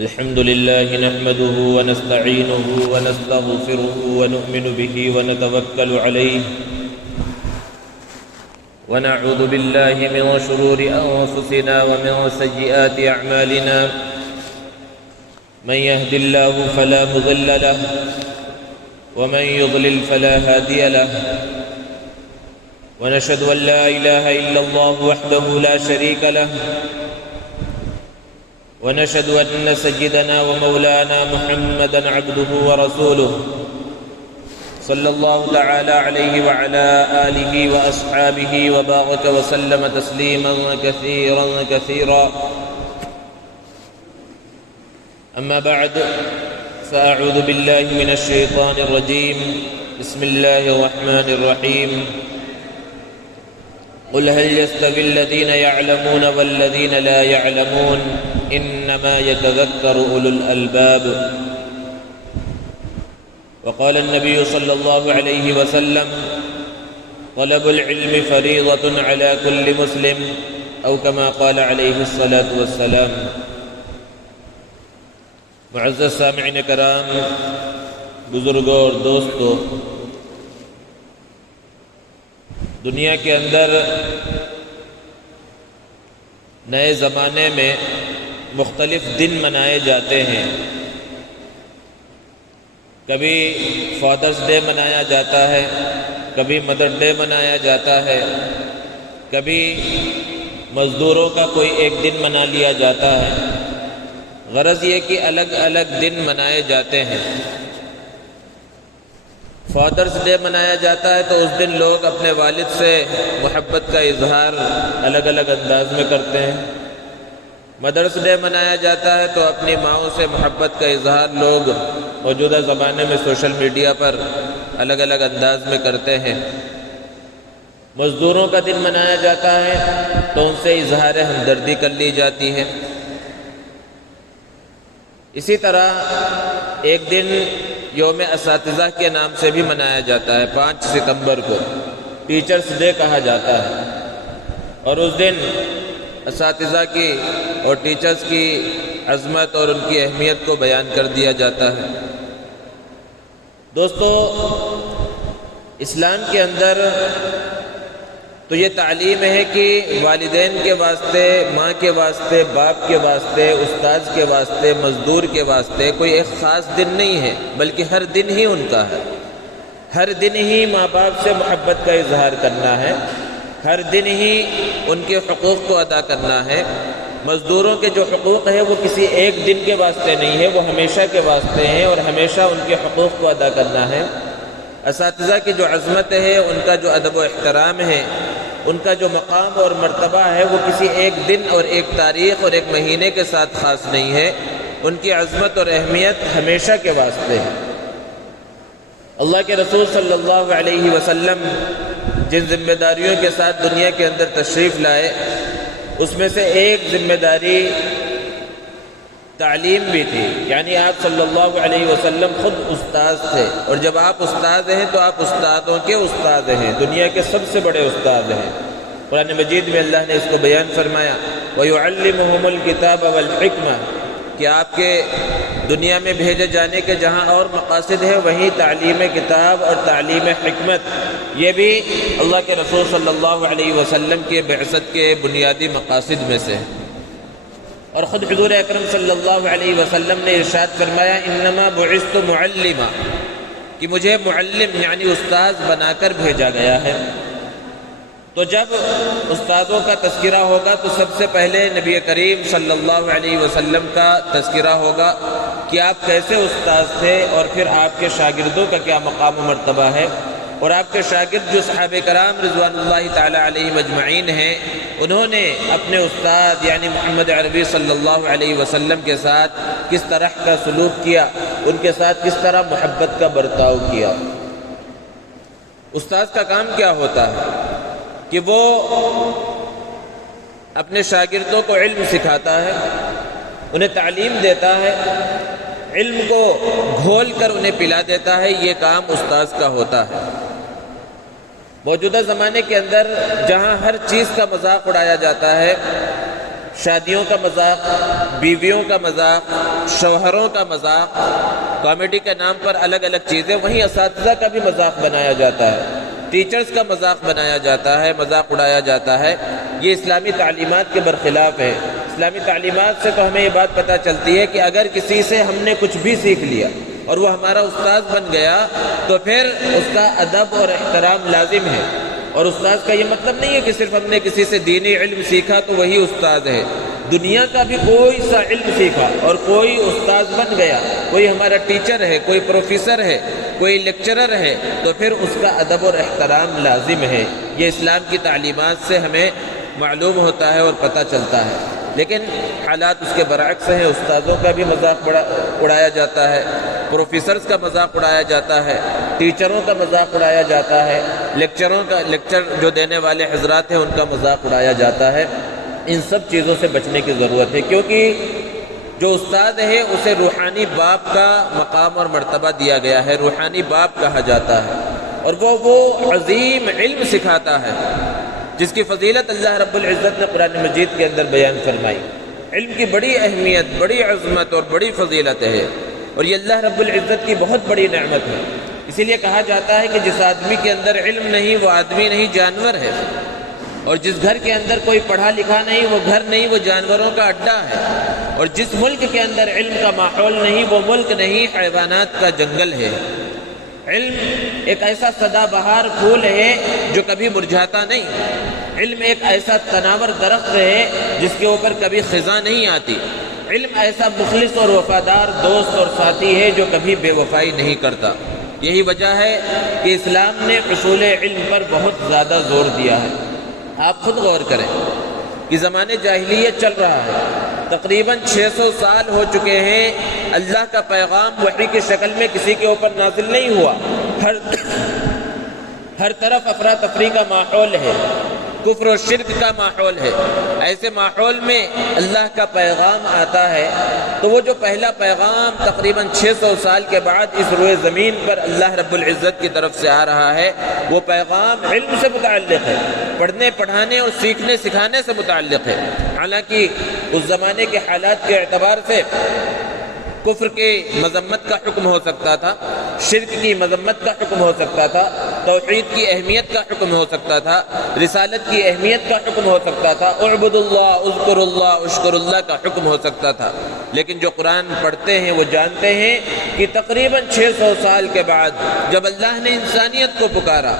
الحمد لله نحمده ونستعينه ونستغفره ونؤمن به ونتوكل عليه ونعوذ بالله من شرور أنفسنا ومن سيئات أعمالنا من يهد الله فلا مضل له ومن يضلل فلا هادي له ونشهد أن لا إله إلا الله وحده لا شريك له ونشهد أن سيدنا ومولانا محمدًا عبده ورسوله صلى الله تعالى عليه وعلى آله وأصحابه وبارك وسلم تسليماً كثيراً أما بعد فأعوذ بالله من الشيطان الرجيم بسم الله الرحمن الرحيم قل هل يستوي الذين يعلمون والذين لا يعلمون إنما يتذكر أولو الألباب وقال النبي صلى الله عليه وسلم طلب العلم فريضة على كل مسلم أو كما قال عليه الصلاة والسلام. معزز سامعین کرام، بزرگوں اور دوستوں، دنیا کے اندر نئے زمانے میں مختلف دن منائے جاتے ہیں. کبھی فادرز ڈے منایا جاتا ہے، کبھی مدر ڈے منایا جاتا ہے، کبھی مزدوروں کا کوئی ایک دن منا لیا جاتا ہے. غرض یہ کہ الگ الگ دن منائے جاتے ہیں. فادرز ڈے منایا جاتا ہے تو اس دن لوگ اپنے والد سے محبت کا اظہار الگ الگ انداز میں کرتے ہیں. مدرس ڈے منایا جاتا ہے تو اپنی ماؤں سے محبت کا اظہار لوگ موجودہ زمانے میں سوشل میڈیا پر الگ الگ انداز میں کرتے ہیں. مزدوروں کا دن منایا جاتا ہے تو ان سے اظہار ہمدردی کر لی جاتی ہے. اسی طرح ایک دن یوم اساتذہ کے نام سے بھی منایا جاتا ہے. 5 ستمبر کو ٹیچرز ڈے کہا جاتا ہے اور اس دن اساتذہ کی اور ٹیچرز کی عظمت اور ان کی اہمیت کو بیان کر دیا جاتا ہے. دوستو، اسلام کے اندر تو یہ تعلیم ہے کہ والدین کے واسطے، ماں کے واسطے، باپ کے واسطے، استاد کے واسطے، مزدور کے واسطے کوئی ایک خاص دن نہیں ہے، بلکہ ہر دن ہی ان کا ہے. ہر دن ہی ماں باپ سے محبت کا اظہار کرنا ہے، ہر دن ہی ان کے حقوق کو ادا کرنا ہے. مزدوروں کے جو حقوق ہیں وہ کسی ایک دن کے واسطے نہیں ہے، وہ ہمیشہ کے واسطے ہیں اور ہمیشہ ان کے حقوق کو ادا کرنا ہے. اساتذہ کی جو عظمت ہے، ان کا جو ادب و احترام ہے، ان کا جو مقام اور مرتبہ ہے، وہ کسی ایک دن اور ایک تاریخ اور ایک مہینے کے ساتھ خاص نہیں ہے. ان کی عظمت اور اہمیت ہمیشہ کے واسطے ہے. اللہ کے رسول صلی اللہ علیہ وسلم جن ذمہ داریوں کے ساتھ دنیا کے اندر تشریف لائے، اس میں سے ایک ذمہ داری تعلیم بھی تھی. یعنی آپ صلی اللہ علیہ وسلم خود استاذ تھے، اور جب آپ استاذ ہیں تو آپ استادوں کے استاد ہیں، دنیا کے سب سے بڑے استاد ہیں. قرآن مجید میں اللہ نے اس کو بیان فرمایا وَيُعَلِّمُهُمُ الْكِتَابَ وَالْحِكْمَةَ کہ آپ کے دنیا میں بھیجے جانے کے جہاں اور مقاصد ہیں، وہیں تعلیم کتاب اور تعلیم حکمت، یہ بھی اللہ کے رسول صلی اللہ علیہ وسلم کے بعثت کے بنیادی مقاصد میں سے. اور خود حضور اکرم صلی اللہ علیہ وسلم نے ارشاد فرمایا انما بعثت معلما کہ مجھے معلم یعنی استاذ بنا کر بھیجا گیا ہے. تو جب استادوں کا تذکرہ ہوگا تو سب سے پہلے نبی کریم صلی اللہ علیہ وسلم کا تذکرہ ہوگا کہ آپ کیسے استاذ تھے، اور پھر آپ کے شاگردوں کا کیا مقام و مرتبہ ہے. اور آپ کے شاگرد جو صحابہ کرام رضوان اللہ تعالی علیہم اجمعین ہیں، انہوں نے اپنے استاد یعنی محمد عربی صلی اللہ علیہ وسلم کے ساتھ کس طرح کا سلوک کیا، ان کے ساتھ کس طرح محبت کا برتاؤ کیا. استاد کا کام کیا ہوتا ہے کہ وہ اپنے شاگردوں کو علم سکھاتا ہے، انہیں تعلیم دیتا ہے، علم کو گھول کر انہیں پلا دیتا ہے. یہ کام استاذ کا ہوتا ہے. موجودہ زمانے کے اندر جہاں ہر چیز کا مذاق اڑایا جاتا ہے، شادیوں کا مذاق، بیویوں کا مذاق، شوہروں کا مذاق، کامیڈی کے نام پر الگ الگ چیزیں، وہیں اساتذہ کا بھی مذاق بنایا جاتا ہے، ٹیچرز کا مذاق بنایا جاتا ہے، مذاق اڑایا جاتا ہے۔ یہ اسلامی تعلیمات کے برخلاف ہے۔ اسلامی تعلیمات سے تو ہمیں یہ بات پتہ چلتی ہے کہ اگر کسی سے ہم نے کچھ بھی سیکھ لیا اور وہ ہمارا استاد بن گیا تو پھر اس کا ادب اور احترام لازم ہے۔ اور استاد کا یہ مطلب نہیں ہے کہ صرف ہم نے کسی سے دینی علم سیکھا تو وہی استاد ہے۔ دنیا کا بھی کوئی سا علم سیکھا اور کوئی استاد بن گیا، کوئی ہمارا ٹیچر ہے، کوئی پروفیسر ہے، کوئی لیکچرر ہے، تو پھر اس کا ادب اور احترام لازم ہے۔ یہ اسلام کی تعلیمات سے ہمیں معلوم ہوتا ہے اور پتہ چلتا ہے۔ لیکن حالات اس کے برعکس ہیں۔ استادوں کا بھی مذاق اڑایا جاتا ہے، پروفیسرز کا مذاق اڑایا جاتا ہے، ٹیچروں کا مذاق اڑایا جاتا ہے، لیکچر جو دینے والے حضرات ہیں ان کا مذاق اڑایا جاتا ہے۔ ان سب چیزوں سے بچنے کی ضرورت ہے، کیونکہ جو استاد ہے اسے روحانی باپ کا مقام اور مرتبہ دیا گیا ہے، روحانی باپ کہا جاتا ہے، اور وہ عظیم علم سکھاتا ہے جس کی فضیلت اللہ رب العزت نے قرآن مجید کے اندر بیان فرمائی۔ علم کی بڑی اہمیت، بڑی عظمت اور بڑی فضیلت ہے، اور یہ اللہ رب العزت کی بہت بڑی نعمت ہے۔ اسی لیے کہا جاتا ہے کہ جس آدمی کے اندر علم نہیں وہ آدمی نہیں، جانور ہے، اور جس گھر کے اندر کوئی پڑھا لکھا نہیں وہ گھر نہیں، وہ جانوروں کا اڈا ہے، اور جس ملک کے اندر علم کا ماحول نہیں وہ ملک نہیں، حیوانات کا جنگل ہے۔ علم ایک ایسا سدا بہار پھول ہے جو کبھی مرجھاتا نہیں۔ علم ایک ایسا تناور درخت ہے جس کے اوپر کبھی خزاں نہیں آتی۔ علم ایسا مخلص اور وفادار دوست اور ساتھی ہے جو کبھی بے وفائی نہیں کرتا۔ یہی وجہ ہے کہ اسلام نے حصول علم پر بہت زیادہ زور دیا ہے۔ آپ خود غور کریں کہ زمانے جاہلیت چل رہا ہے، تقریباً 600 سال ہو چکے ہیں، اللہ کا پیغام وحی کی شکل میں کسی کے اوپر نازل نہیں ہوا۔ ہر طرف افراتفری کا ماحول ہے، کفر و شرک کا ماحول ہے۔ ایسے ماحول میں اللہ کا پیغام آتا ہے تو وہ جو پہلا پیغام تقریباً 600 سال کے بعد اس روئے زمین پر اللہ رب العزت کی طرف سے آ رہا ہے، وہ پیغام علم سے متعلق ہے، پڑھنے پڑھانے اور سیکھنے سکھانے سے متعلق ہے۔ حالانکہ اس زمانے کے حالات کے اعتبار سے کفر کی مذمت کا حکم ہو سکتا تھا، شرک کی مذمت کا حکم ہو سکتا تھا، توحید کی اہمیت کا حکم ہو سکتا تھا، رسالت کی اہمیت کا حکم ہو سکتا تھا، اعبد اللہ، اذکر اللہ، اشکر اللہ کا حکم ہو سکتا تھا۔ لیکن جو قرآن پڑھتے ہیں وہ جانتے ہیں کہ تقریباً 600 سال کے بعد جب اللہ نے انسانیت کو پکارا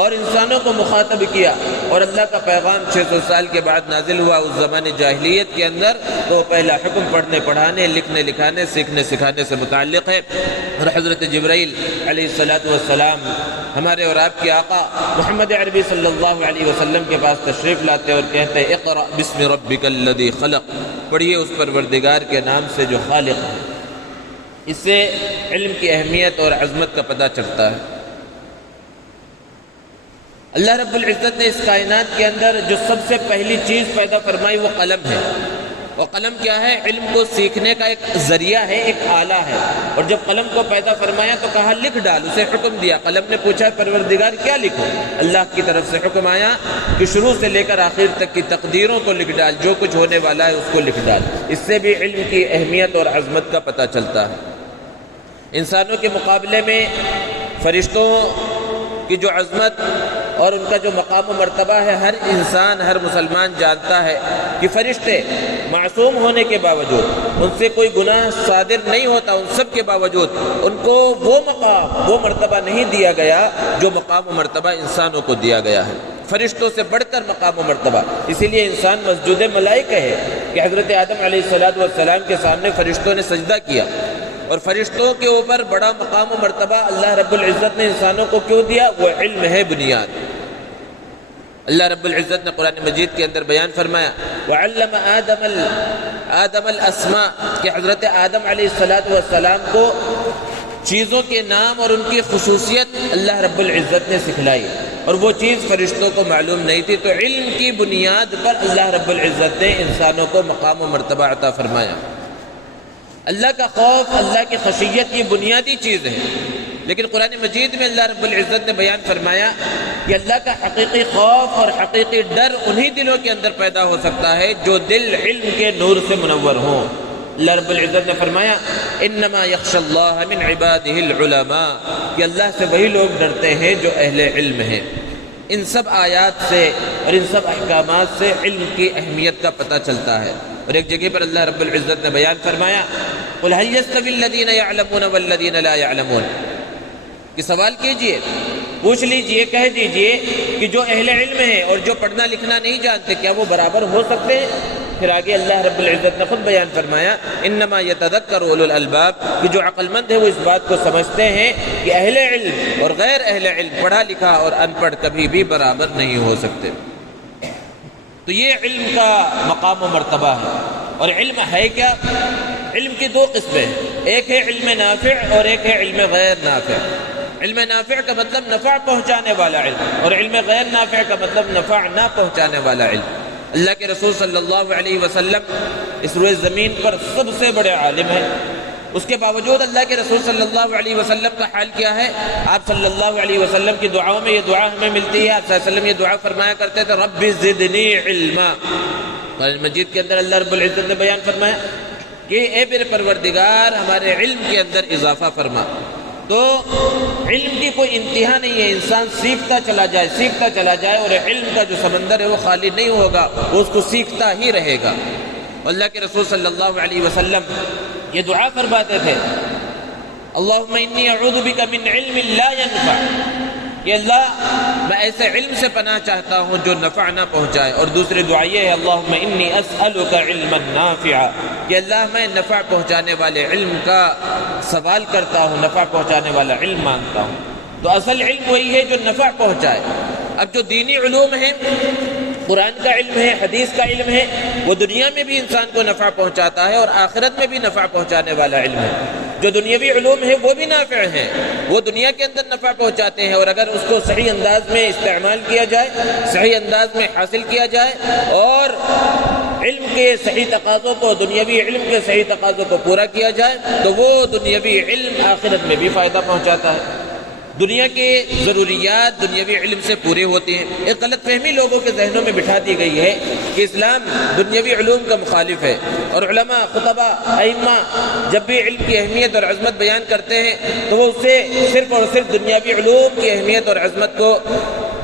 اور انسانوں کو مخاطب کیا اور اللہ کا پیغام 600 سال کے بعد نازل ہوا اس زمانے جاہلیت کے اندر، تو پہلا حکم پڑھنے پڑھانے، لکھنے لکھانے، سیکھنے سکھانے سے متعلق ہے۔ اور حضرت جبرائیل علیہ السلام ہمارے اور آپ کے آقا محمد عربی صلی اللہ علیہ وسلم کے پاس تشریف لاتے اور کہتے ہیں اقرأ بسم ربک الذی خلق، پڑھیے اس پروردگار کے نام سے جو خالق ہے۔ اس سے علم کی اہمیت اور عظمت کا پتہ چلتا ہے۔ اللہ رب العزت نے اس کائنات کے اندر جو سب سے پہلی چیز پیدا فرمائی وہ قلم ہے۔ اور قلم کیا ہے؟ علم کو سیکھنے کا ایک ذریعہ ہے، ایک آلہ ہے۔ اور جب قلم کو پیدا فرمایا تو کہا لکھ ڈال، اسے حکم دیا۔ قلم نے پوچھا پروردگار کیا لکھوں؟ اللہ کی طرف سے حکم آیا کہ شروع سے لے کر آخر تک کی تقدیروں کو لکھ ڈال، جو کچھ ہونے والا ہے اس کو لکھ ڈال۔ اس سے بھی علم کی اہمیت اور عظمت کا پتہ چلتا ہے۔ انسانوں کے مقابلے میں فرشتوں کی جو عظمت اور ان کا جو مقام و مرتبہ ہے، ہر انسان، ہر مسلمان جانتا ہے کہ فرشتے معصوم ہونے کے باوجود، ان سے کوئی گناہ صادر نہیں ہوتا، ان سب کے باوجود ان کو وہ مقام، وہ مرتبہ نہیں دیا گیا جو مقام و مرتبہ انسانوں کو دیا گیا ہے، فرشتوں سے بڑھ کر مقام و مرتبہ۔ اسی لیے انسان مسجود ملائکہ ہے کہ حضرت آدم علیہ السلام کے سامنے فرشتوں نے سجدہ کیا، اور فرشتوں کے اوپر بڑا مقام و مرتبہ اللہ رب العزت نے انسانوں کو کیوں دیا؟ وہ علم ہے، بنیاد۔ اللہ رب العزت نے قرآن مجید کے اندر بیان فرمایا وَعَلَّمَ آدم الْأَسْمَاءَ کہ حضرت آدم علیہ السلام کو چیزوں کے نام اور ان کی خصوصیت اللہ رب العزت نے سکھلائی، اور وہ چیز فرشتوں کو معلوم نہیں تھی۔ تو علم کی بنیاد پر اللہ رب العزت نے انسانوں کو مقام و مرتبہ عطا فرمایا۔ اللہ کا خوف، اللہ کی خشیت یہ بنیادی چیز ہے۔ لیکن قرآن مجید میں اللہ رب العزت نے بیان فرمایا کہ اللہ کا حقیقی خوف اور حقیقی ڈر انہی دلوں کے اندر پیدا ہو سکتا ہے جو دل علم کے نور سے منور ہوں۔ اللہ رب العزت نے فرمایا انما یخشی اللہ من عبادہ العلماء، کہ اللہ سے وہی لوگ ڈرتے ہیں جو اہل علم ہیں۔ ان سب آیات سے اور ان سب احکامات سے علم کی اہمیت کا پتہ چلتا ہے۔ اور ایک جگہ پر اللہ رب العزت نے بیان فرمایا قل هل يستوي الذين يعلمون والذين لا يعلمون، کہ سوال کیجئے، پوچھ لیجئے، کہہ دیجئے کہ جو اہل علم ہیں اور جو پڑھنا لکھنا نہیں جانتے کیا وہ برابر ہو سکتے ہیں؟ پھر آگے اللہ رب العزت نے خود بیان فرمایا انما یتذکر اولو الالباب، کہ جو عقل مند ہے وہ اس بات کو سمجھتے ہیں کہ اہل علم اور غیر اہل علم، پڑھا لکھا اور ان پڑھ کبھی بھی برابر نہیں ہو سکتے۔ تو یہ علم کا مقام و مرتبہ ہے۔ اور علم ہے کیا؟ علم کی دو قسمیں، ایک ہے علم نافع اور ایک ہے علم غیر نافع۔ علم نافع کا مطلب نفع پہنچانے والا علم، اور علم غیر نافع کا مطلب نفع نہ پہنچانے والا علم۔ اللہ کے رسول صلی اللہ علیہ وسلم اس روئے زمین پر سب سے بڑے عالم ہیں، اس کے باوجود اللہ کے رسول صلی اللہ علیہ وسلم کا حال کیا ہے؟ آپ صلی اللہ علیہ وسلم کی دعاؤں میں یہ دعا ہمیں ملتی ہے۔ آپ صلی اللہ علیہ وسلم یہ دعا فرمایا کرتے تھے رب زدنی علما۔ قرآن مجید کے اندر اللہ رب العزت نے بیان فرمایا کہ اے میرے پروردگار ہمارے علم کے اندر اضافہ فرما۔ تو علم کی کوئی انتہا نہیں ہے، انسان سیکھتا چلا جائے اور علم کا جو سمندر ہے وہ خالی نہیں ہوگا، وہ اس کو سیکھتا ہی رہے گا۔ اللہ کے رسول صلی اللہ علیہ وسلم یہ دعا فرماتے تھے اللہم انی اعوذ بک من علم لا ینفع، کہ اللہ میں ایسے علم سے پناہ چاہتا ہوں جو نفع نہ پہنچائے۔ اور دوسری دعا یہ ہے اللہم انی اسألک علما نافعا، کہ اللہ میں نفع پہنچانے والے علم کا سوال کرتا ہوں، نفع پہنچانے والا علم مانگتا ہوں۔ تو اصل علم وہی ہے جو نفع پہنچائے۔ اب جو دینی علوم ہیں، قرآن کا علم ہے، حدیث کا علم ہے، وہ دنیا میں بھی انسان کو نفع پہنچاتا ہے اور آخرت میں بھی نفع پہنچانے والا علم ہے۔ جو دنیاوی علوم ہے وہ بھی نافع ہیں، وہ دنیا کے اندر نفع پہنچاتے ہیں، اور اگر اس کو صحیح انداز میں استعمال کیا جائے، صحیح انداز میں حاصل کیا جائے اور علم کے صحیح تقاضوں کو، دنیاوی علم کے صحیح تقاضوں کو پورا کیا جائے تو وہ دنیاوی علم آخرت میں بھی فائدہ پہنچاتا ہے۔ دنیا کے ضروریات دنیاوی علم سے پورے ہوتے ہیں۔ ایک غلط فہمی لوگوں کے ذہنوں میں بٹھا دی گئی ہے کہ اسلام دنیاوی علوم کا مخالف ہے، اور علماء، خطبہ، ائمہ جب بھی علم کی اہمیت اور عظمت بیان کرتے ہیں تو وہ اس سے صرف اور صرف دنیاوی علوم کی اہمیت اور عظمت کو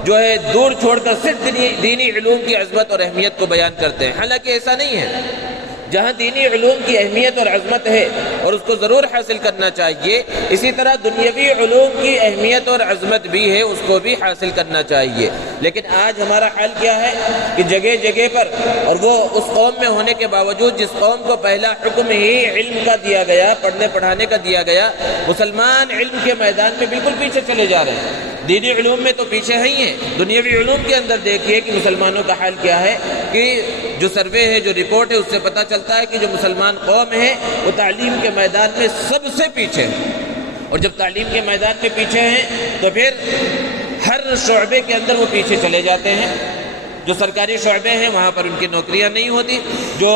جو ہے دور چھوڑ کر صرف دینی علوم کی عظمت اور اہمیت کو بیان کرتے ہیں، حالانکہ ایسا نہیں ہے۔ جہاں دینی علوم کی اہمیت اور عظمت ہے اور اس کو ضرور حاصل کرنا چاہیے، اسی طرح دنیاوی علوم کی اہمیت اور عظمت بھی ہے، اس کو بھی حاصل کرنا چاہیے۔ لیکن آج ہمارا حال کیا ہے کہ جگہ جگہ پر، اور وہ اس قوم میں ہونے کے باوجود جس قوم کو پہلا حکم ہی علم کا دیا گیا، پڑھنے پڑھانے کا دیا گیا، مسلمان علم کے میدان میں بالکل پیچھے چلے جا رہے ہیں۔ دینی علوم میں تو پیچھے ہی ہیں، دنیاوی علوم کے اندر دیکھیے کہ مسلمانوں کا حال کیا ہے، کہ جو سروے ہے، جو رپورٹ ہے، اس سے پتہ چلتا ہے کہ جو مسلمان قوم ہے وہ تعلیم کے میدان میں سب سے پیچھے ہے۔ اور جب تعلیم کے میدان میں پیچھے ہیں تو پھر ہر شعبے کے اندر وہ پیچھے چلے جاتے ہیں۔ جو سرکاری شعبے ہیں وہاں پر ان کی نوکریاں نہیں ہوتی، جو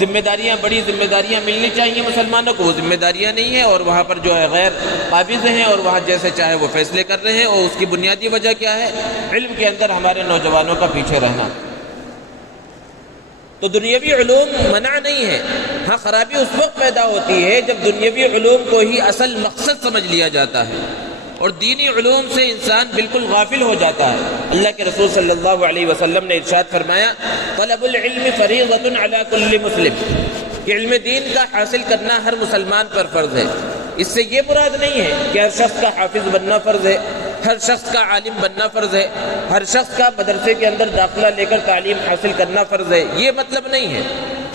ذمہ داریاں، بڑی ذمہ داریاں ملنی چاہیے مسلمانوں کو، وہ ذمہ داریاں نہیں ہیں، اور وہاں پر جو ہے غیر قابض ہیں اور وہاں جیسے چاہے وہ فیصلے کر رہے ہیں۔ اور اس کی بنیادی وجہ کیا ہے؟ علم کے اندر ہمارے نوجوانوں کا پیچھے رہنا۔ تو دنیاوی علوم منع نہیں ہے، ہاں خرابی اس وقت پیدا ہوتی ہے جب دنیاوی علوم کو ہی اصل مقصد سمجھ لیا جاتا ہے اور دینی علوم سے انسان بالکل غافل ہو جاتا ہے۔ اللہ کے رسول صلی اللہ علیہ وسلم نے ارشاد فرمایا طلب العلم فریضۃ علی کل مسلم، کہ علم دین کا حاصل کرنا ہر مسلمان پر فرض ہے۔ اس سے یہ مراد نہیں ہے کہ ہر شخص کا حافظ بننا فرض ہے، ہر شخص کا عالم بننا فرض ہے، ہر شخص کا مدرسے کے اندر داخلہ لے کر تعلیم حاصل کرنا فرض ہے، یہ مطلب نہیں ہے،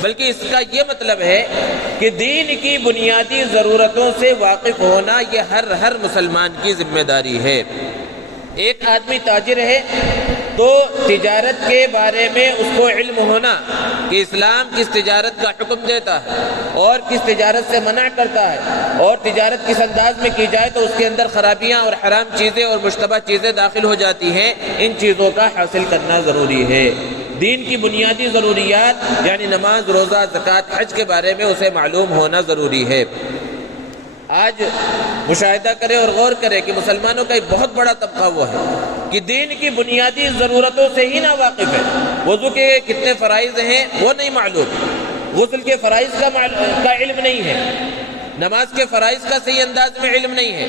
بلکہ اس کا یہ مطلب ہے کہ دین کی بنیادی ضرورتوں سے واقف ہونا یہ ہر مسلمان کی ذمہ داری ہے۔ ایک آدمی تاجر ہے تو تجارت کے بارے میں اس کو علم ہونا کہ اسلام کس تجارت کا حکم دیتا ہے اور کس تجارت سے منع کرتا ہے، اور تجارت کس انداز میں کی جائے تو اس کے اندر خرابیاں اور حرام چیزیں اور مشتبہ چیزیں داخل ہو جاتی ہیں، ان چیزوں کا حاصل کرنا ضروری ہے۔ دین کی بنیادی ضروریات یعنی نماز، روزہ، زکوٰۃ، حج کے بارے میں اسے معلوم ہونا ضروری ہے۔ آج مشاہدہ کرے اور غور کرے کہ مسلمانوں کا ایک بہت بڑا طبقہ وہ ہے کہ دین کی بنیادی ضرورتوں سے ہی نا واقف ہے۔ وضو کے کتنے فرائض ہیں وہ نہیں معلوم، غسل کے فرائض کا علم نہیں ہے، نماز کے فرائض کا صحیح انداز میں علم نہیں ہے،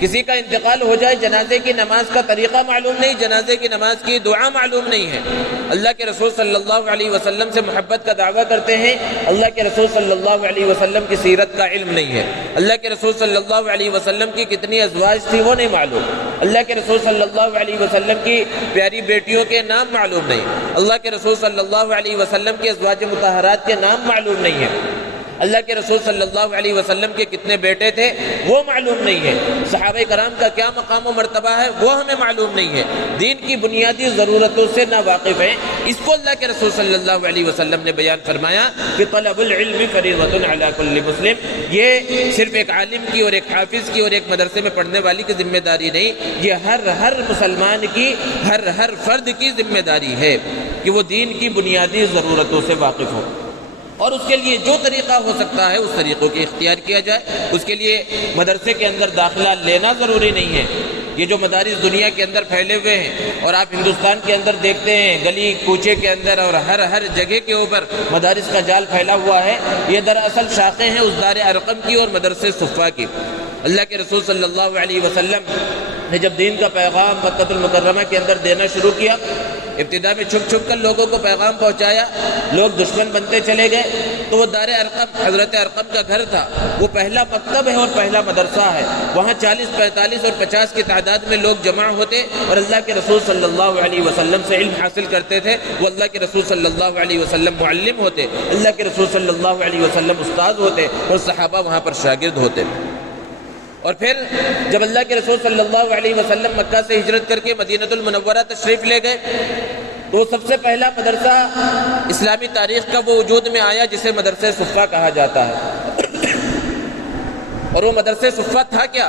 کسی کا انتقال ہو جائے جنازے کی نماز کا طریقہ معلوم نہیں، جنازے کی نماز کی دعا معلوم نہیں ہے، اللہ کے رسول صلی اللہ علیہ وسلم سے محبت کا دعویٰ کرتے ہیں، اللہ کے رسول صلی اللہ علیہ وسلم کی سیرت کا علم نہیں ہے، اللہ کے رسول صلی اللہ علیہ وسلم کی کتنی ازواج تھی وہ نہیں معلوم، اللہ کے رسول صلی اللہ علیہ وسلم کی پیاری بیٹیوں کے نام معلوم نہیں، اللہ کے رسول صلی اللہ علیہ وسلم کے ازواج مطہرات کے نام معلوم نہیں ہے، اللہ کے رسول صلی اللہ علیہ وسلم کے کتنے بیٹے تھے وہ معلوم نہیں ہے، صحابہ کرام کا کیا مقام و مرتبہ ہے وہ ہمیں معلوم نہیں ہے، دین کی بنیادی ضرورتوں سے نا واقف ہیں۔ اس کو اللہ کے رسول صلی اللہ علیہ وسلم نے بیان فرمایا کہ طلب العلم فریضۃ علی کل مسلم، یہ صرف ایک عالم کی اور ایک حافظ کی اور ایک مدرسے میں پڑھنے والی کی ذمہ داری نہیں، یہ ہر مسلمان کی ہر فرد کی ذمہ داری ہے کہ وہ دین کی بنیادی ضرورتوں سے واقف ہو، اور اس کے لیے جو طریقہ ہو سکتا ہے اس طریقوں کی اختیار کیا جائے۔ اس کے لیے مدرسے کے اندر داخلہ لینا ضروری نہیں ہے۔ یہ جو مدارس دنیا کے اندر پھیلے ہوئے ہیں اور آپ ہندوستان کے اندر دیکھتے ہیں گلی کوچے کے اندر اور ہر جگہ کے اوپر مدارس کا جال پھیلا ہوا ہے، یہ دراصل شاخیں ہیں اس دار ارقم کی اور مدرسے صفا کی۔ اللہ کے رسول صلی اللہ علیہ وسلم نے جب دین کا پیغام مکہ المکرمہ کے اندر دینا شروع کیا، ابتدا میں چھپ کر لوگوں کو پیغام پہنچایا، لوگ دشمن بنتے چلے گئے، تو وہ دار ارقم حضرت ارقم کا گھر تھا، وہ پہلا مکتب ہے اور پہلا مدرسہ ہے، وہاں 40، 45 اور 50 کی تعداد میں لوگ جمع ہوتے اور اللہ کے رسول صلی اللہ علیہ وسلم سے علم حاصل کرتے تھے۔ وہ اللہ کے رسول صلی اللہ علیہ وسلم معلم ہوتے، اللہ کے رسول صلی اللہ علیہ وسلم استاد ہوتے اور صحابہ وہاں پر شاگرد ہوتے۔ اور پھر جب اللہ کے رسول صلی اللہ علیہ وسلم مکہ سے ہجرت کر کے مدینہ المنورہ تشریف لے گئے تو سب سے پہلا مدرسہ اسلامی تاریخ کا وہ وجود میں آیا جسے مدرسہ صفا کہا جاتا ہے۔ اور وہ مدرسہ صفا تھا کیا؟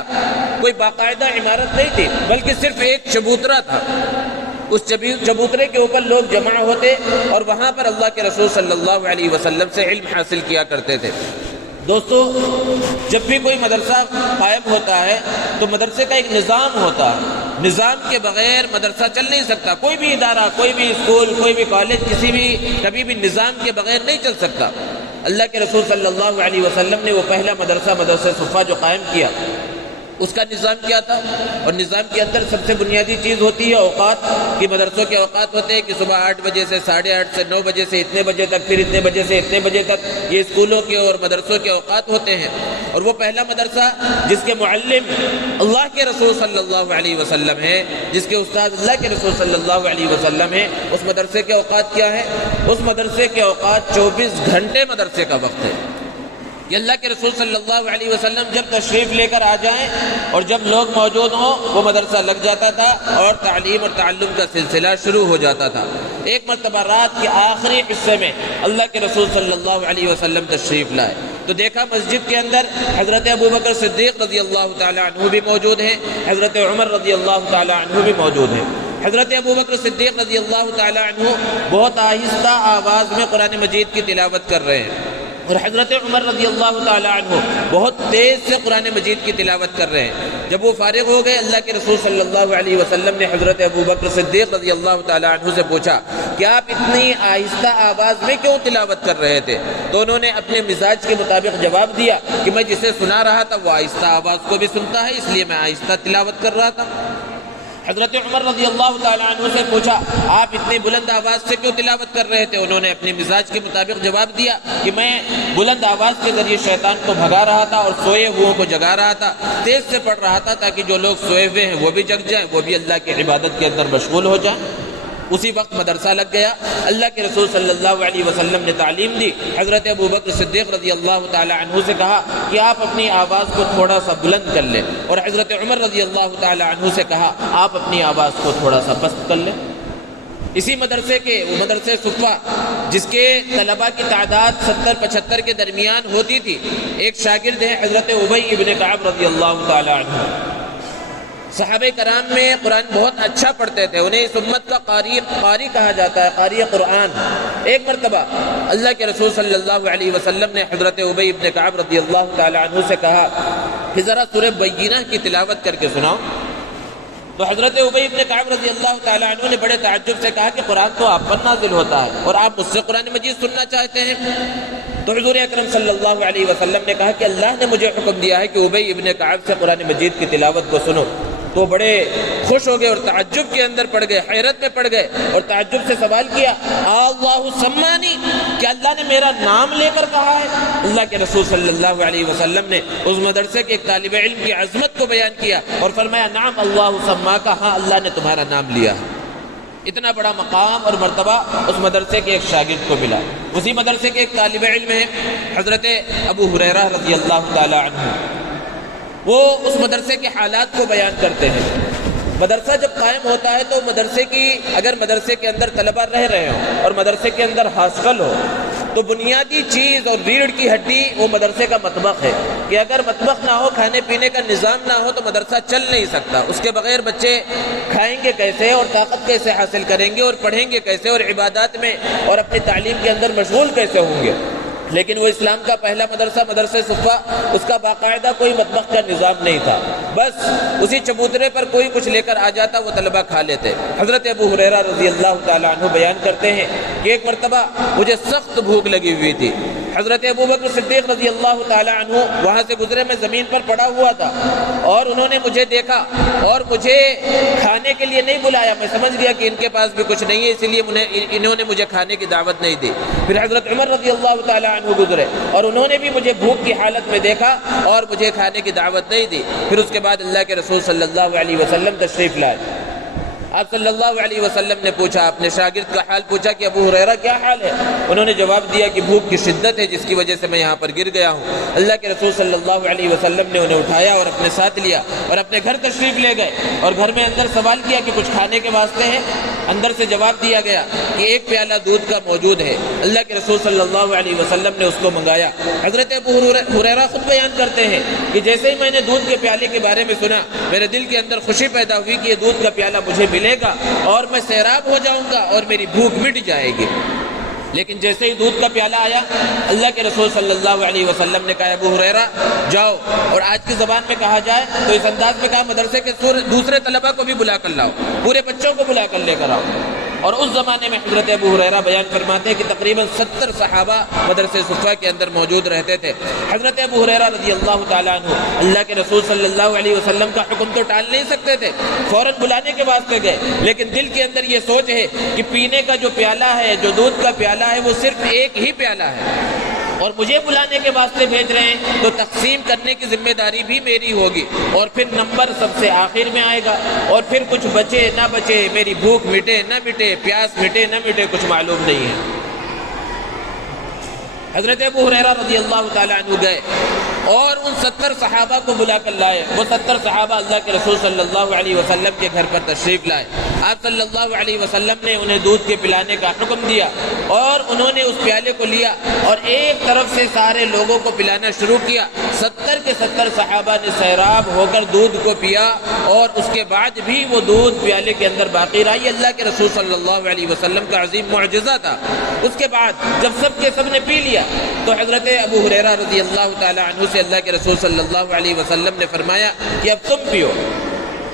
کوئی باقاعدہ عمارت نہیں تھی بلکہ صرف ایک چبوترا تھا، اس چبوترے کے اوپر لوگ جمع ہوتے اور وہاں پر اللہ کے رسول صلی اللہ علیہ وسلم سے علم حاصل کیا کرتے تھے۔ دوستو، جب بھی کوئی مدرسہ قائم ہوتا ہے تو مدرسے کا ایک نظام ہوتا ہے، نظام کے بغیر مدرسہ چل نہیں سکتا، کوئی بھی ادارہ، کوئی بھی اسکول، کوئی بھی کالج کبھی بھی نظام کے بغیر نہیں چل سکتا۔ اللہ کے رسول صلی اللہ علیہ وسلم نے وہ پہلا مدرسہ صفا جو قائم کیا، اس کا نظام کیا تھا؟ اور نظام کے اندر سب سے بنیادی چیز ہوتی ہے اوقات کہ مدرسوں کے اوقات ہوتے ہیں کہ صبح 8 بجے سے 8:30 سے 9 بجے سے اتنے بجے تک، پھر اتنے بجے سے اتنے بجے تک، یہ اسکولوں کے اور مدرسوں کے اوقات ہوتے ہیں۔ اور وہ پہلا مدرسہ جس کے معلم اللہ کے رسول صلی اللہ علیہ وسلم ہے، جس کے استاد اللہ کے رسول صلی اللہ علیہ وسلم ہے، اس مدرسے کے اوقات کیا ہے؟ اس مدرسے کے اوقات 24 گھنٹے مدرسے کا وقت ہے۔ کہ اللہ کے رسول صلی اللہ علیہ وسلم جب تشریف لے کر آ جائیں اور جب لوگ موجود ہوں وہ مدرسہ لگ جاتا تھا اور تعلیم اور تعلم کا سلسلہ شروع ہو جاتا تھا۔ ایک مرتبہ رات کے آخری حصے میں اللہ کے رسول صلی اللہ علیہ وسلم تشریف لائے تو دیکھا مسجد کے اندر حضرت ابوبکر صدیق رضی اللہ تعالی عنہ بھی موجود ہیں، حضرت عمر رضی اللہ تعالی عنہ بھی موجود ہیں۔ حضرت ابوبکر صدیق رضی اللہ تعالی عنہ بہت آہستہ آواز میں قرآن مجید کی تلاوت کر رہے ہیں، اور حضرت عمر رضی اللہ تعالی عنہ بہت تیز سے قرآن مجید کی تلاوت کر رہے ہیں۔ جب وہ فارغ ہو گئے اللہ کے رسول صلی اللہ علیہ وسلم نے حضرت ابوبکر صدیق رضی اللہ تعالی عنہ سے پوچھا کہ آپ اتنی آہستہ آواز میں کیوں تلاوت کر رہے تھے؟ تو انہوں نے اپنے مزاج کے مطابق جواب دیا کہ میں جسے سنا رہا تھا وہ آہستہ آواز کو بھی سنتا ہے، اس لیے میں آہستہ تلاوت کر رہا تھا۔ حضرت عمر رضی اللہ تعالی عنہ سے پوچھا آپ اتنی بلند آواز سے کیوں تلاوت کر رہے تھے؟ انہوں نے اپنے مزاج کے مطابق جواب دیا کہ میں بلند آواز کے ذریعے شیطان کو بھگا رہا تھا اور سوئے ہوئوں کو جگا رہا تھا، تیز سے پڑھ رہا تھا تاکہ جو لوگ سوئے ہوئے ہیں وہ بھی جگ جائیں، وہ بھی اللہ کی عبادت کے اندر مشغول ہو جائیں۔ اسی وقت مدرسہ لگ گیا۔ اللہ کے رسول صلی اللہ علیہ وسلم نے تعلیم دی۔ حضرت ابوبکر صدیق رضی اللہ تعالی عنہ سے کہا کہ آپ اپنی آواز کو تھوڑا سا بلند کر لیں، اور حضرت عمر رضی اللہ تعالی عنہ سے کہا آپ اپنی آواز کو تھوڑا سا پست کر لیں۔ اسی مدرسے کے وہ مدرسے صفا جس کے طلباء کی تعداد 70-75 کے درمیان ہوتی تھی، ایک شاگرد ہے حضرت ابی ابن کعب رضی اللہ تعالی عنہ۔ صحابہ کرام میں قرآن بہت اچھا پڑھتے تھے، انہیں اس امت کا قاری کہا جاتا ہے، قاری قرآن۔ ایک مرتبہ اللہ کے رسول صلی اللہ علیہ وسلم نے حضرت ابی ابن کعب رضی اللہ تعالی عنہ سے کہا کہ ذرا سورہ بینہ کی تلاوت کر کے سناؤ۔ تو حضرت ابی بن کعب رضی اللہ تعالیٰ عنہ نے بڑے تعجب سے کہا کہ قرآن تو آپ پر نازل ہوتا ہے اور آپ مجھ سے قرآن مجید سننا چاہتے ہیں؟ تو حضور اکرم صلی اللہ علیہ وسلم نے کہا کہ اللہ نے مجھے حکم دیا ہے کہ ابی بن کعب سے قرآن مجید کی تلاوت کو سنو۔ تو بڑے خوش ہو گئے اور تعجب کے اندر پڑ گئے، حیرت میں پڑ گئے اور تعجب سے سوال کیا، اللہ سمانی، کیا اللہ نے میرا نام لے کر کہا ہے؟ اللہ کے رسول صلی اللہ علیہ وسلم نے اس مدرسے کے ایک طالب علم کی عظمت کو بیان کیا اور فرمایا نعم اللہ سماکا، ہاں اللہ نے تمہارا نام لیا۔ اتنا بڑا مقام اور مرتبہ اس مدرسے کے ایک شاگرد کو ملا۔ اسی مدرسے کے ایک طالب علم ہے حضرت ابو ہریرہ رضی اللہ تعالی عنہ، وہ اس مدرسے کے حالات کو بیان کرتے ہیں۔ مدرسہ جب قائم ہوتا ہے تو مدرسے کی، اگر مدرسے کے اندر طلبہ رہ رہے ہوں اور مدرسے کے اندر ہاسٹل ہو تو بنیادی چیز اور ریڑھ کی ہڈی وہ مدرسے کا مطبخ ہے، کہ اگر مطبخ نہ ہو، کھانے پینے کا نظام نہ ہو تو مدرسہ چل نہیں سکتا۔ اس کے بغیر بچے کھائیں گے کیسے اور طاقت کیسے حاصل کریں گے اور پڑھیں گے کیسے اور عبادات میں اور اپنی تعلیم کے اندر مشغول کیسے ہوں گے؟ لیکن وہ اسلام کا پہلا مدرسہ، مدرسہ صفا، اس کا باقاعدہ کوئی مطبخ کا نظام نہیں تھا، بس اسی چبوترے پر کوئی کچھ لے کر آ جاتا، وہ طلبہ کھا لیتے۔ حضرت ابو ہریرہ رضی اللہ تعالیٰ عنہ بیان کرتے ہیں کہ ایک مرتبہ مجھے سخت بھوک لگی ہوئی تھی۔ حضرت ابو بکر صدیق رضی اللہ تعالیٰ عنہ وہاں سے گزرے، میں زمین پر پڑا ہوا تھا اور انہوں نے مجھے دیکھا اور مجھے کھانے کے لیے نہیں بلایا۔ میں سمجھ گیا کہ ان کے پاس بھی کچھ نہیں ہے، اسی لیے انہوں نے مجھے کھانے کی دعوت نہیں دی۔ پھر حضرت عمر رضی اللہ تعالیٰ عنہ گزرے اور انہوں نے بھی مجھے بھوک کی حالت میں دیکھا اور مجھے کھانے کی دعوت نہیں دی۔ پھر اس کے بعد اللہ کے رسول صلی اللہ علیہ وسلم تشریف لائے۔ آپ صلی اللہ علیہ وسلم نے پوچھا، اپنے شاگرد کا حال پوچھا کہ ابو ہریرہ کیا حال ہے؟ انہوں نے جواب دیا کہ بھوک کی شدت ہے جس کی وجہ سے میں یہاں پر گر گیا ہوں۔ اللہ کے رسول صلی اللہ علیہ وسلم نے انہیں اٹھایا اور اپنے ساتھ لیا اور اپنے گھر تشریف لے گئے اور گھر میں اندر سوال کیا کہ کچھ کھانے کے واسطے ہیں؟ اندر سے جواب دیا گیا کہ ایک پیالہ دودھ کا موجود ہے۔ اللہ کے رسول صلی اللہ علیہ وسلم نے اس کو منگایا۔ حضرت ابو ہریرہ خود بیان کرتے ہیں کہ جیسے ہی میں نے دودھ کے پیالے کے بارے میں سنا، میرے دل کے اندر خوشی پیدا ہوئی کہ یہ دودھ کا پیالہ مجھے ملے گا اور میں سیراب ہو جاؤں گا اور میری بھوک مٹ جائے گی۔ لیکن جیسے ہی دودھ کا پیالہ آیا، اللہ کے رسول صلی اللہ علیہ وسلم نے کہا ابو ہریرہ جاؤ، اور آج کی زبان میں کہا جائے تو اس انداز میں کہا مدرسے کے دوسرے طلبہ کو بھی بلا کر لاؤ، پورے بچوں کو بلا کر لے کر آؤ۔ اور اس زمانے میں حضرت ابو ہریرہ بیان فرماتے ہیں کہ تقریباً 70 صحابہ مدرسے صفا کے اندر موجود رہتے تھے۔ حضرت ابو ہریرہ رضی اللہ تعالیٰ عنہ اللہ کے رسول صلی اللہ علیہ وسلم کا حکم تو ٹال نہیں سکتے تھے، فوراً بلانے کے واسطے گئے، لیکن دل کے اندر یہ سوچ ہے کہ پینے کا جو پیالہ ہے، جو دودھ کا پیالہ ہے، وہ صرف ایک ہی پیالہ ہے اور مجھے بلانے کے واسطے بھیج رہے ہیں تو تقسیم کرنے کی ذمہ داری بھی میری ہوگی، اور پھر نمبر سب سے آخر میں آئے گا، اور پھر کچھ بچے نہ بچے، میری بھوک مٹے نہ مٹے، پیاس مٹے نہ مٹے، کچھ معلوم نہیں ہے۔ حضرت ابو ہریرہ رضی اللہ تعالیٰ عنہ گئے اور ان 70 صحابہ کو بلا کر لائے۔ وہ 70 صحابہ اللہ کے رسول صلی اللہ علیہ وسلم کے گھر پر تشریف لائے۔ آپ صلی اللہ علیہ وسلم نے انہیں دودھ کے پلانے کا حکم دیا اور انہوں نے اس پیالے کو لیا اور ایک طرف سے سارے لوگوں کو پلانا شروع کیا۔ 70 کے 70 صحابہ نے سیراب ہو کر دودھ کو پیا اور اس کے بعد بھی وہ دودھ پیالے کے اندر باقی رہا۔ یہ اللہ کے رسول صلی اللہ علیہ وسلم کا عظیم معجزہ تھا۔ اس کے بعد جب سب کے سب نے پی لیا تو حضرت ابو ہریرہ رضی اللہ تعالی عنہ سے اللہ کے رسول صلی اللہ علیہ وسلم نے فرمایا کہ اب تم پیو۔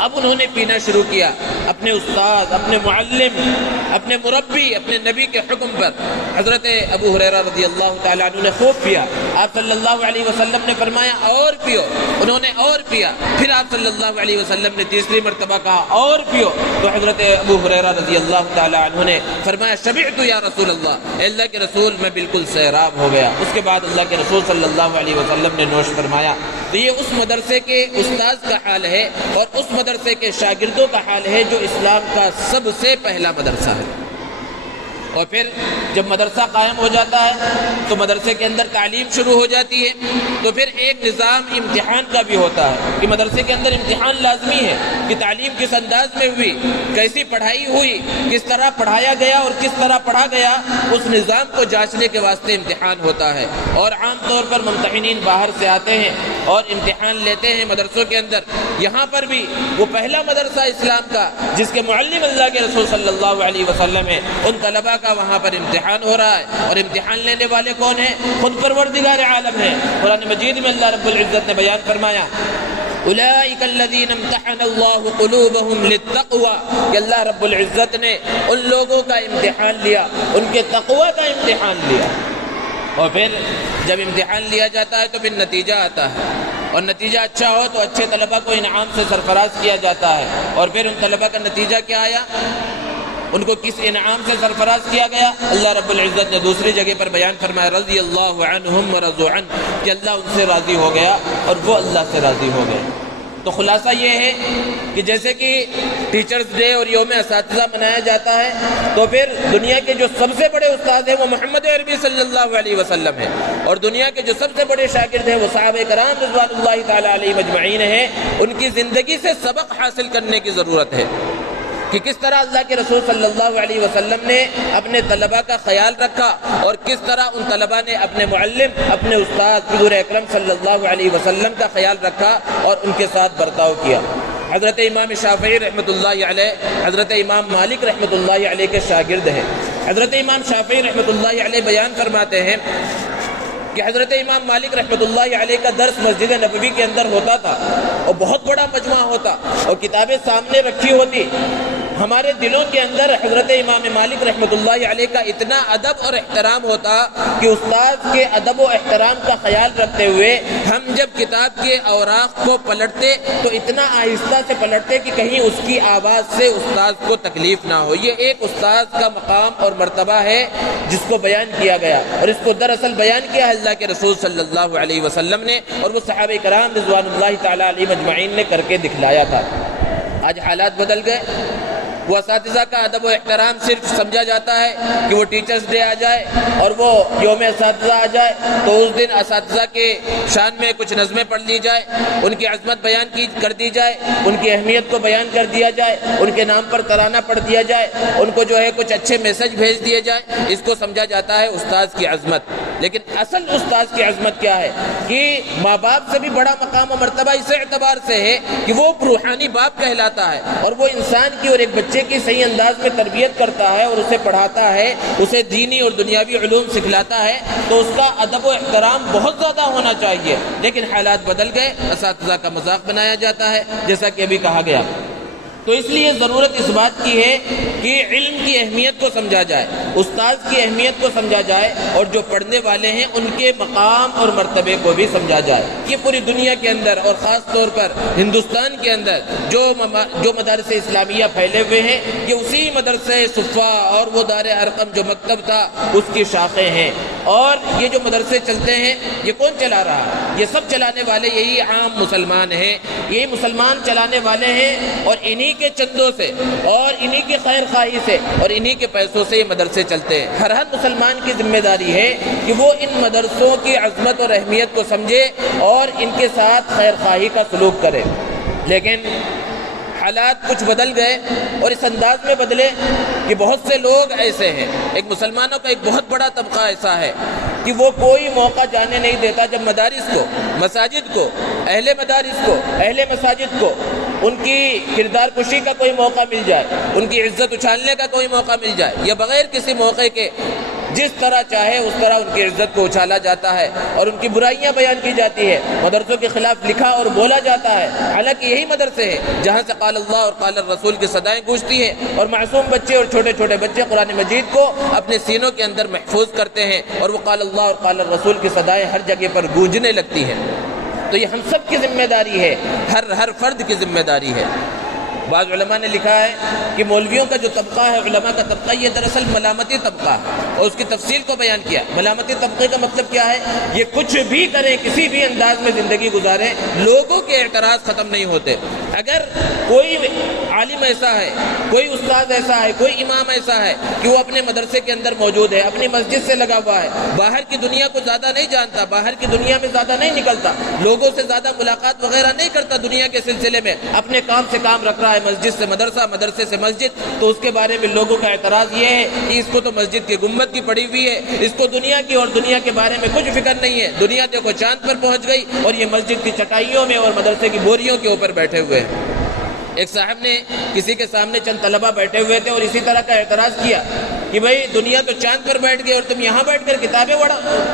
اب انہوں نے پینا شروع کیا، اپنے استاد، اپنے معلم، اپنے مربی، اپنے نبی کے حکم پر۔ حضرت ابو ہریرہ رضی اللہ تعالیٰ عنہ نے خوب پیا۔ آپ صلی اللہ علیہ وسلم نے فرمایا اور پیو، انہوں نے اور پیا۔ پھر آپ صلی اللہ علیہ وسلم نے تیسری مرتبہ کہا اور پیو، تو حضرت ابو ہریرہ رضی اللہ تعالیٰ عنہ نے فرمایا شبعت یا رسول اللہ، اے اللہ کے رسول میں بالکل سیراب ہو گیا۔ اس کے بعد اللہ کے رسول صلی اللہ علیہ وسلم نے نوش فرمایا۔ تو یہ اس مدرسے کے استاذ کا حال ہے اور اس مدرسے کے شاگردوں کا حال ہے جو اسلام کا سب سے پہلا مدرسہ ہے۔ اور پھر جب مدرسہ قائم ہو جاتا ہے تو مدرسے کے اندر تعلیم شروع ہو جاتی ہے، تو پھر ایک نظام امتحان کا بھی ہوتا ہے کہ مدرسے کے اندر امتحان لازمی ہے کہ تعلیم کس انداز میں ہوئی، کیسی پڑھائی ہوئی، کس طرح پڑھایا گیا اور کس طرح پڑھا گیا، اس نظام کو جانچنے کے واسطے امتحان ہوتا ہے۔ اور عام طور پر ممتحنین باہر سے آتے ہیں اور امتحان لیتے ہیں مدرسوں کے اندر، یہاں پر بھی وہ پہلا مدرسہ اسلام کا جس کے معلم اللہ کے رسول صلی اللہ علیہ وسلم ہیں، ان طلباء کا وہاں پر امتحان ہو رہا ہے، اور امتحان لینے والے کون ہیں؟ خود پروردگار عالم ہیں۔ قرآن مجید میں اللہ رب العزت نے بیان فرمایا اولئک الذین امتحن اللہ قلوبہم للتقوی، کہ اللہ رب العزت نے ان لوگوں کا امتحان لیا، ان کے تقوی کا امتحان لیا، اور پھر جب امتحان لیا جاتا ہے تو پھر نتیجہ آتا ہے، اور نتیجہ اچھا ہو تو اچھے طلباء کو انعام سے سرفراز کیا جاتا ہے، اور پھر ان طلباء کا نتیجہ کیا آیا؟ ان کو کس انعام سے سرفراز کیا گیا؟ اللہ رب العزت نے دوسری جگہ پر بیان فرمایا رضی اللہ عنہم ورضوا عنہ، کہ اللہ ان سے راضی ہو گیا اور وہ اللہ سے راضی ہو گئے۔ تو خلاصہ یہ ہے کہ جیسے کہ ٹیچرز ڈے اور یوم اساتذہ منایا جاتا ہے، تو پھر دنیا کے جو سب سے بڑے استاد ہیں وہ محمد عربی صلی اللہ علیہ وسلم ہیں، اور دنیا کے جو سب سے بڑے شاگرد ہیں وہ صحابہ کرام رضوان اللہ تعالی علیہ مجمعین ہیں۔ ان کی زندگی سے سبق حاصل کرنے کی ضرورت ہے کہ کس طرح اللہ کے رسول صلی اللہ علیہ وسلم نے اپنے طلباء کا خیال رکھا، اور کس طرح ان طلباء نے اپنے معلم، اپنے استاد حضور اکرم صلی اللہ علیہ وسلم کا خیال رکھا اور ان کے ساتھ برتاؤ کیا۔ حضرت امام شافعی رحمۃ اللہ علیہ حضرت امام مالک رحمۃ اللہ علیہ کے شاگرد ہیں۔ حضرت امام شافعی رحمۃ اللہ علیہ بیان فرماتے ہیں کہ حضرت امام مالک رحمۃ اللہ علیہ کا درس مسجد نبوی کے اندر ہوتا تھا، اور بہت بڑا مجمع ہوتا، اور کتابیں سامنے رکھی ہوتی۔ ہمارے دلوں کے اندر حضرت امام مالک رحمۃ اللہ علیہ کا اتنا ادب اور احترام ہوتا کہ استاد کے ادب و احترام کا خیال رکھتے ہوئے ہم جب کتاب کے اوراق کو پلٹتے تو اتنا آہستہ سے پلٹتے کہ کہیں اس کی آواز سے استاد کو تکلیف نہ ہو۔ یہ ایک استاد کا مقام اور مرتبہ ہے جس کو بیان کیا گیا، اور اس کو دراصل بیان کیا اللہ کے رسول صلی اللہ علیہ وسلم نے، اور وہ صحابہ کرام رضوان اللہ تعالی علیہ مجمعین نے کر کے دکھلایا تھا۔ آج حالات بدل گئے، وہ اساتذہ کا ادب و احترام صرف سمجھا جاتا ہے کہ وہ ٹیچرز ڈے آ جائے اور وہ یوم اساتذہ آ جائے تو اس دن اساتذہ کے شان میں کچھ نظمیں پڑھ لی جائے، ان کی عظمت بیان کر دی جائے، ان کی اہمیت کو بیان کر دیا جائے، ان کے نام پر ترانہ پڑھ دیا جائے، ان کو جو ہے کچھ اچھے میسج بھیج دیے جائیں۔ اس کو سمجھا جاتا ہے استاذ کی عظمت، لیکن اصل استاذ کی عظمت کیا ہے کہ ماں باپ سے بھی بڑا مقام و مرتبہ اس اعتبار سے ہے کہ وہ روحانی باپ کہلاتا ہے، اور وہ انسان کی اور ایک بچے کی صحیح انداز میں تربیت کرتا ہے اور اسے پڑھاتا ہے، اسے دینی اور دنیاوی علوم سکھلاتا ہے، تو اس کا ادب و احترام بہت زیادہ ہونا چاہیے۔ لیکن حالات بدل گئے، اساتذہ کا مذاق بنایا جاتا ہے جیسا کہ ابھی کہا گیا۔ تو اس لیے ضرورت اس بات کی ہے کہ علم کی اہمیت کو سمجھا جائے، استاذ کی اہمیت کو سمجھا جائے، اور جو پڑھنے والے ہیں ان کے مقام اور مرتبے کو بھی سمجھا جائے۔ یہ پوری دنیا کے اندر اور خاص طور پر ہندوستان کے اندر جو مدارس اسلامیہ پھیلے ہوئے ہیں، یہ اسی مدرسے صفا اور وہ دار ارقم جو مکتب تھا اس کی شاخیں ہیں، اور یہ جو مدرسے چلتے ہیں یہ کون چلا رہا ہے؟ یہ سب چلانے والے یہی عام مسلمان ہیں، یہی مسلمان چلانے والے ہیں، اور انہی کے چندوں سے اور انہی کے خیر خواہی سے اور انہی کے پیسوں سے یہ مدرسے چلتے ہیں۔ ہر مسلمان کی ذمہ داری ہے کہ وہ ان مدرسوں کی عظمت اور اہمیت کو سمجھے اور ان کے ساتھ خیر خواہی کا سلوک کرے۔ لیکن حالات کچھ بدل گئے، اور اس انداز میں بدلے کہ بہت سے لوگ ایسے ہیں، ایک مسلمانوں کا ایک بہت بڑا طبقہ ایسا ہے کہ وہ کوئی موقع جانے نہیں دیتا جب مدارس کو، مساجد کو، اہل مدارس کو، اہل مساجد کو ان کی کردار کشی کا کوئی موقع مل جائے، ان کی عزت اچھالنے کا کوئی موقع مل جائے، یا بغیر کسی موقع کے جس طرح چاہے اس طرح ان کی عزت کو اچھالا جاتا ہے اور ان کی برائیاں بیان کی جاتی ہے، مدرسوں کے خلاف لکھا اور بولا جاتا ہے۔ حالانکہ یہی مدرسے ہیں جہاں سے قال اللہ اور قال الرسول کی صدائیں گونجتی ہیں، اور معصوم بچے اور چھوٹے چھوٹے بچے قرآن مجید کو اپنے سینوں کے اندر محفوظ کرتے ہیں، اور وہ قال اللہ اور قال الرسول کی صدائیں ہر جگہ پر گونجنے لگتی ہیں۔ تو یہ ہم سب کی ذمہ داری ہے، ہر فرد کی ذمہ داری ہے۔ بعض علماء نے لکھا ہے کہ مولویوں کا جو طبقہ ہے، علماء کا طبقہ، یہ دراصل ملامتی طبقہ ہے، اور اس کی تفصیل کو بیان کیا۔ ملامتی طبقے کا مطلب کیا ہے؟ یہ کچھ بھی کریں، کسی بھی انداز میں زندگی گزاریں، لوگوں کے اعتراض ختم نہیں ہوتے۔ اگر کوئی عالم ایسا ہے، کوئی استاد ایسا ہے، کوئی امام ایسا ہے کہ وہ اپنے مدرسے کے اندر موجود ہے، اپنی مسجد سے لگا ہوا ہے، باہر کی دنیا کو زیادہ نہیں جانتا، باہر کی دنیا میں زیادہ نہیں نکلتا، لوگوں سے زیادہ ملاقات وغیرہ نہیں کرتا دنیا کے سلسلے میں، اپنے کام سے کام رکھ رہا ہے، ہے مسجد سے مدرسہ، مدرسے سے مسجد، تو اس کے بارے میں لوگوں کا اعتراض یہ ہے کہ اس کو تو مسجد کی گنبد کی پڑی ہوئی ہے، اس کو دنیا کی اور دنیا کے بارے میں کچھ فکر نہیں ہے، دنیا دیکھو چاند پر پہنچ گئی اور یہ مسجد کی چٹائیوں میں اور مدرسے کی بوریوں کے اوپر بیٹھے ہوئے ہیں۔ ایک صاحب نے کسی کے سامنے چند طلبہ بیٹھے ہوئے تھے اور اسی طرح کا اعتراض کیا کہ بھائی دنیا تو چاند پر بیٹھ گئی اور تم یہاں بیٹھ کر کتابیں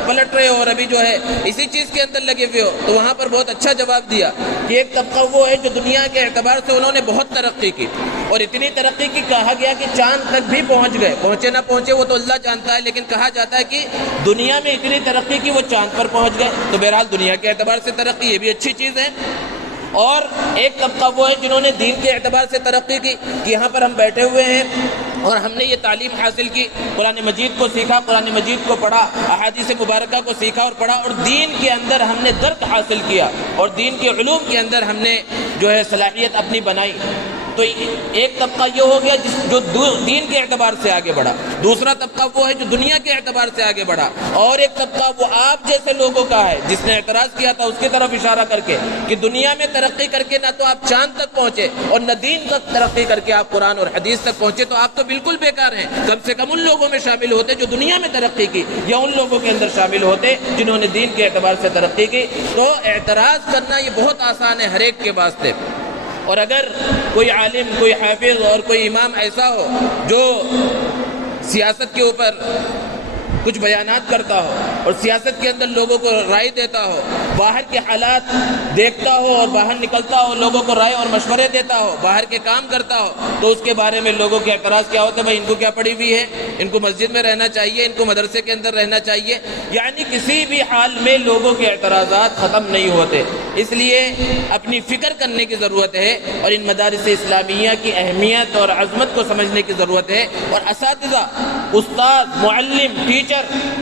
پلٹ رہے ہو اور ابھی جو ہے اسی چیز کے اندر لگے ہوئے ہو۔ تو وہاں پر بہت اچھا جواب دیا کہ ایک طبقہ وہ ہے جو دنیا کے اعتبار سے انہوں نے بہت ترقی کی، اور اتنی ترقی کی کہا گیا کہ چاند تک بھی پہنچ گئے، پہنچے نہ پہنچے وہ تو اللہ جانتا ہے، لیکن کہا جاتا ہے کہ دنیا میں اتنی ترقی کی وہ چاند پر پہنچ گئے۔ تو بہرحال دنیا کے اعتبار سے ترقی یہ بھی اچھی چیز ہے۔ اور ایک طبقہ وہ ہے جنہوں نے دین کے اعتبار سے ترقی کی کہ یہاں پر ہم بیٹھے ہوئے ہیں اور ہم نے یہ تعلیم حاصل کی، قرآن مجید کو سیکھا، قرآن مجید کو پڑھا، احادیث مبارکہ کو سیکھا اور پڑھا، اور دین کے اندر ہم نے درک حاصل کیا اور دین کے علوم کے اندر ہم نے جو ہے صلاحیت اپنی بنائی۔ تو ایک طبقہ یہ ہو گیا جو دین کے اعتبار سے آگے بڑھا، دوسرا طبقہ وہ ہے جو دنیا کے اعتبار سے آگے بڑھا، اور ایک طبقہ وہ آپ جیسے لوگوں کا ہے جس نے اعتراض کیا تھا اس کی طرف اشارہ کر کے کہ دنیا میں ترقی کر کے نہ تو آپ چاند تک پہنچے اور نہ دین تک ترقی کر کے آپ قرآن اور حدیث تک پہنچے، تو آپ تو بالکل بیکار ہیں۔ کم سے کم ان لوگوں میں شامل ہوتے جو دنیا میں ترقی کی، یا ان لوگوں کے اندر شامل ہوتے جنہوں نے دین کے اعتبار سے ترقی کی۔ تو اعتراض کرنا یہ بہت آسان ہے ہر ایک کے واسطے، اور اگر کوئی عالم، کوئی حافظ اور کوئی امام ایسا ہو جو سیاست کے اوپر کچھ بیانات کرتا ہو اور سیاست کے اندر لوگوں کو رائے دیتا ہو، باہر کے حالات دیکھتا ہو اور باہر نکلتا ہو، لوگوں کو رائے اور مشورے دیتا ہو، باہر کے کام کرتا ہو، تو اس کے بارے میں لوگوں کے اعتراض کیا ہوتا ہے؟ بھائی ان کو کیا پڑی ہوئی ہے، ان کو مسجد میں رہنا چاہیے، ان کو مدرسے کے اندر رہنا چاہیے۔ یعنی کسی بھی حال میں لوگوں کے اعتراضات ختم نہیں ہوتے، اس لیے اپنی فکر کرنے کی ضرورت ہے اور ان مدارس اسلامیہ کی اہمیت اور عظمت کو سمجھنے کی ضرورت ہے۔ اور اساتذہ، استاد، معلم، ٹیچر،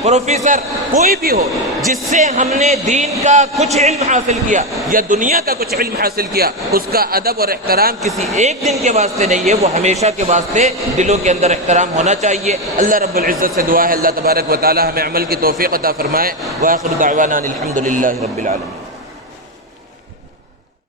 پروفیسر، کوئی بھی ہو جس سے ہم نے دین کا کچھ علم حاصل کیا یا دنیا کا کچھ علم حاصل کیا، اس کا ادب اور احترام کسی ایک دن کے واسطے نہیں ہے، وہ ہمیشہ کے واسطے دلوں کے اندر احترام ہونا چاہیے۔ اللہ رب العزت سے دعا ہے اللہ تبارک و تعالی ہمیں عمل کی توفیق عطا فرمائے۔ وآخر دعوانا الحمد للہ رب العالمین۔